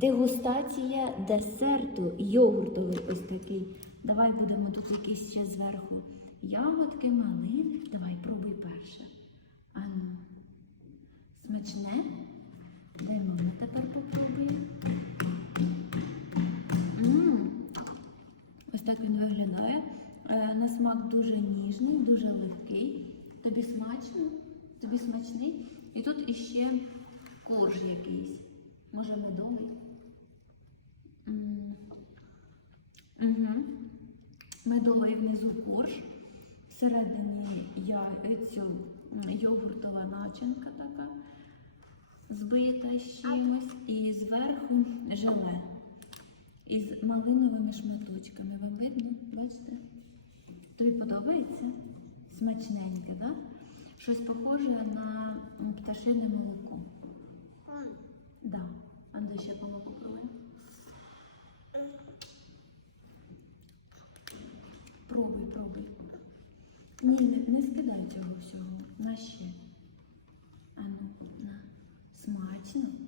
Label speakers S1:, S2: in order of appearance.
S1: Дегустація десерту йогуртовий ось такий. Давай будемо тут якісь ще зверху. Ягодки, малини. Давай, пробуй перше. Ану. Смачне? Дай мама тепер попробує. Ось так він виглядає. Е, На смак дуже ніжний, дуже легкий. Тобі смачно? Тобі смачний? І тут іще корж якийсь. Може медовий? Угу. Медовий внизу корж. Всередині я, цю, йогуртова начинка така збита з чимось. І зверху желе із малиновими шматочками. Вам видно? Бачите? Тобі подобається? Смачненьке, так? Да? Щось похоже на пташине молоко. Да. А ну ще кого попробуємо. Пробуй, пробуй. Ні, не, не скидай цього всього. На ще. А ну, на. Смачно.